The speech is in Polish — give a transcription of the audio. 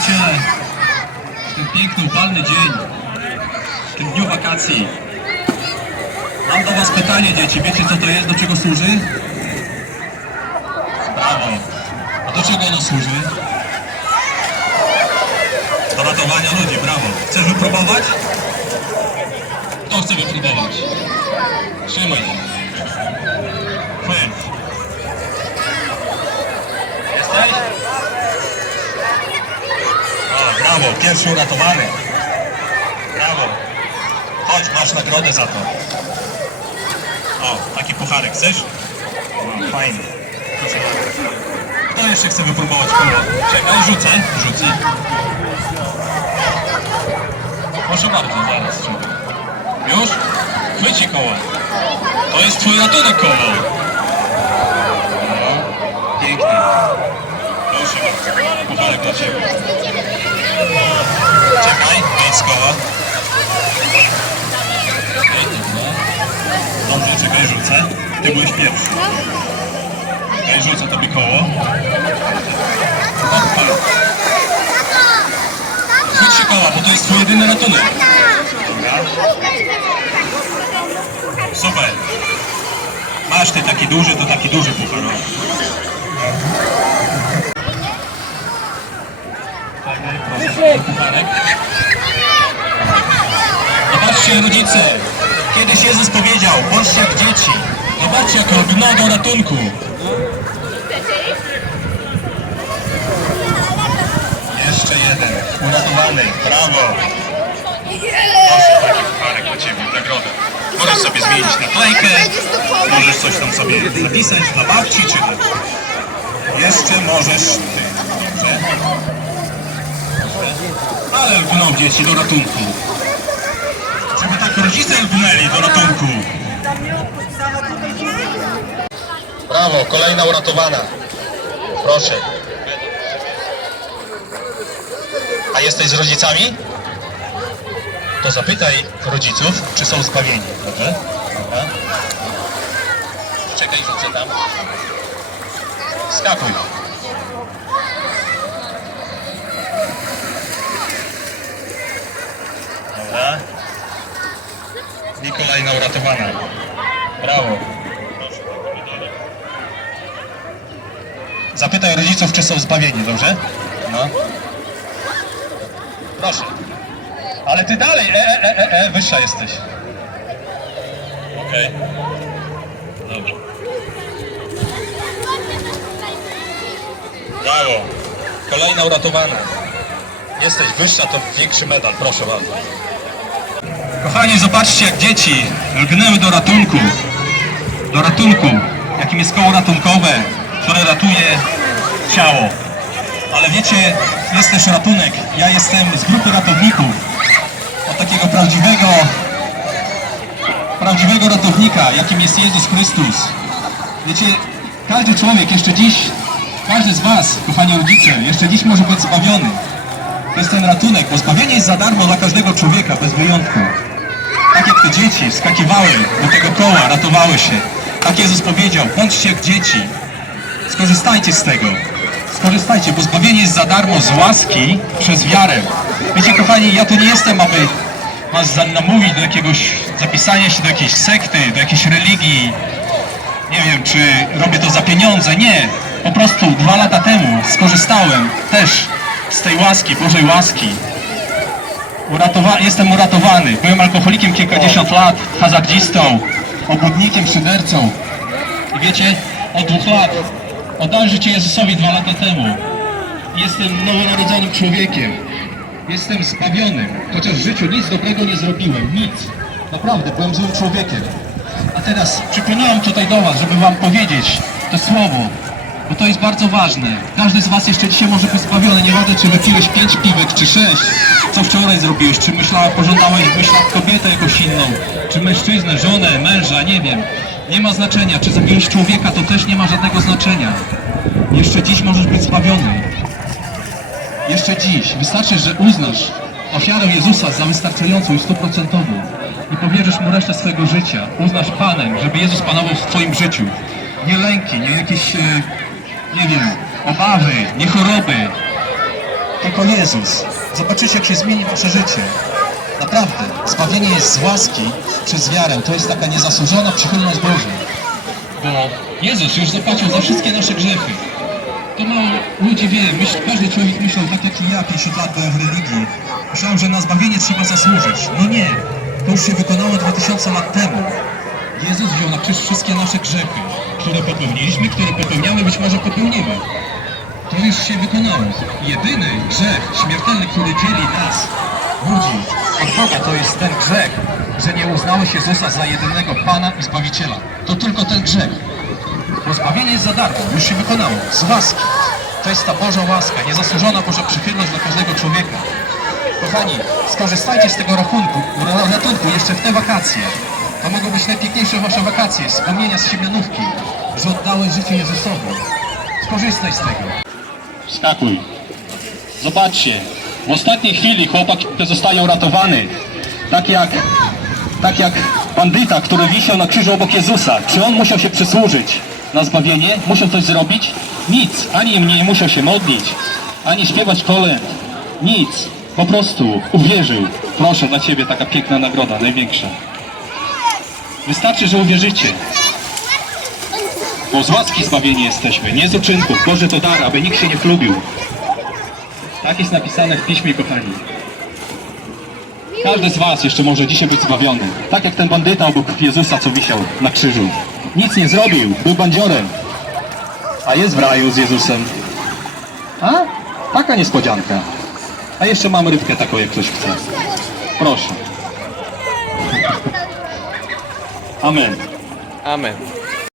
przyjaciele, w ten piękny, upalny dzień, w tym dniu wakacji. Mam do Was pytanie, dzieci. Wiecie, co to jest? Do czego służy? Brawo. A do czego ono służy? Do ratowania ludzi, brawo. Chcesz wypróbować? Kto chce wypróbować? Trzymaj się. Chwyt. Jesteś? O, brawo, pierwszy uratowany. Brawo. Chodź, masz nagrodę za to. O, taki pucharek, chcesz? Fajny. Kto jeszcze chce wypróbować koło? Czekaj, rzucę, rzucę. Proszę bardzo, zaraz. Już? Chwyci koło. To jest twój ratunek koło. Pięknie. Proszę bardzo. Pucharek dla ciebie. Czekaj, z koła. Dobra. Dobrze, czekaj, rzucę. Ty byłeś pierwszy. Czekaj, rzucę tobie koło. Odpal. Chwyć się koła, bo to jest twój jedyny ratunek. Super. Masz ty taki duży, to taki duży puchar. Zobaczcie rodzice, kiedyś Jezus powiedział, bądźcie jak dzieci. Zobaczcie jak lgną do ratunku. Jeszcze jeden, uratowany, brawo. Proszę, taki pucharek dla Ciebie, nagroda. Możesz sobie zmienić naklejkę, możesz coś tam sobie napisać dla babci, czy dla... Jeszcze możesz Ty, dobrze? Ale lgną dzieci do ratunku. Żeby tak rodzice lgnęli do ratunku. Brawo, kolejna uratowana. Proszę. A jesteś z rodzicami? To zapytaj rodziców, czy są zbawieni, dobrze? Czekaj, rzucę tam. Skakuj. Dobra. I kolejna uratowana. Brawo. Zapytaj rodziców, czy są zbawieni, dobrze? No. Proszę. Ale ty dalej, e, e, e, e, e wyższa jesteś. Okej. Dobrze. Brawo. Kolejna uratowana. Jesteś wyższa, to większy medal, proszę bardzo. Kochani, zobaczcie jak dzieci lgnęły do ratunku. Do ratunku, jakim jest koło ratunkowe, które ratuje ciało. Ale wiecie, jest też ratunek. Ja jestem z grupy ratowników. Od takiego prawdziwego, prawdziwego ratownika, jakim jest Jezus Chrystus. Wiecie, każdy człowiek jeszcze dziś, każdy z Was, kochani rodzice, jeszcze dziś może być zbawiony. To jest ten ratunek, bo zbawienie jest za darmo dla każdego człowieka, bez wyjątku. Tak jak te dzieci wskakiwały do tego koła, ratowały się. Tak Jezus powiedział, bądźcie jak dzieci. Skorzystajcie z tego. Skorzystajcie, bo zbawienie jest za darmo z łaski przez wiarę. Wiecie, kochani, ja tu nie jestem, aby was namówić do jakiegoś zapisania się do jakiejś sekty, do jakiejś religii. Nie wiem, czy robię to za pieniądze. Nie. Po prostu dwa lata temu skorzystałem też z tej łaski, Bożej łaski. Uratowa jestem uratowany. Byłem alkoholikiem kilkadziesiąt lat, hazardzistą, obłudnikiem, szydercą. I wiecie, od dwóch lat oddałem życie Jezusowi dwa lata temu. Jestem nowonarodzonym człowiekiem. Jestem zbawionym, chociaż w życiu nic dobrego nie zrobiłem. Nic. Naprawdę, byłem złym człowiekiem. A teraz przypłynąłem tutaj do Was, żeby Wam powiedzieć to słowo, bo to jest bardzo ważne. Każdy z Was jeszcze dzisiaj może być zbawiony. Nieważne, czy wypiłeś pięć piwek, czy sześć. Co wczoraj zrobiłeś? Czy myślałeś, pożądałeś myślał kobietę jakąś inną? Czy mężczyznę, żonę, męża? Nie wiem. Nie ma znaczenia. Czy zabiłeś człowieka, to też nie ma żadnego znaczenia. Jeszcze dziś możesz być zbawiony. Jeszcze dziś wystarczy, że uznasz ofiarę Jezusa za wystarczającą i stuprocentową i powierzysz Mu resztę swojego życia. Uznasz Panem, żeby Jezus panował w Twoim życiu. Nie lęki, nie jakieś, e, nie wiem, obawy, nie choroby. tylko Jezus. Zobaczycie, jak się zmieni wasze życie. Naprawdę, zbawienie jest z łaski przez wiarę. To jest taka niezasłużona przychylność Boża. Bo Jezus już zapłacił za wszystkie nasze grzechy. To mało ludzi wie, myśl, każdy człowiek myślał, tak jak i ja 50 lat byłem w religii. Myślałem, że na zbawienie trzeba zasłużyć. No nie, to już się wykonało 2000 lat temu. Jezus wziął na krzyż wszystkie nasze grzechy, które popełniliśmy, które popełniamy, być może popełnimy. Już się wykonało. Jedyny grzech śmiertelny, który dzieli nas, ludzi, od Boga, to jest ten grzech, że nie uznałeś Jezusa za jedynego Pana i Zbawiciela. To tylko ten grzech. Bo zbawienie jest za darmo, już się wykonało, z łaski. To jest ta Boża łaska, niezasłużona Boża przychylność dla każdego człowieka. Kochani, skorzystajcie z tego rachunku, ra- ratunku jeszcze w te wakacje. To mogą być najpiękniejsze wasze wakacje, wspomnienia z siemianówki, że oddałeś życie Jezusowi. Skorzystaj z tego. Skakuj. Zobaczcie, w ostatniej chwili chłopak zostaje uratowany. Tak jak, tak jak bandyta, który wisiał na krzyżu obok Jezusa. Czy on musiał się przysłużyć na zbawienie? Musiał coś zrobić? Nic. Ani nie musiał się modlić, ani śpiewać kolęd. Nic. Po prostu uwierzył. Proszę, dla Ciebie taka piękna nagroda, największa. Wystarczy, że uwierzycie. Bo z łaski zbawieni jesteśmy, nie z uczynków. Boże to dar, aby nikt się nie chlubił. Tak jest napisane w piśmie, kochani. Każdy z was jeszcze może dzisiaj być zbawiony. Tak jak ten bandyta obok Jezusa, co wisiał na krzyżu. Nic nie zrobił, był bandziorem. A jest w raju z Jezusem. A? Taka niespodzianka. A jeszcze mam rybkę taką, jak ktoś chce. Proszę. Amen. Amen.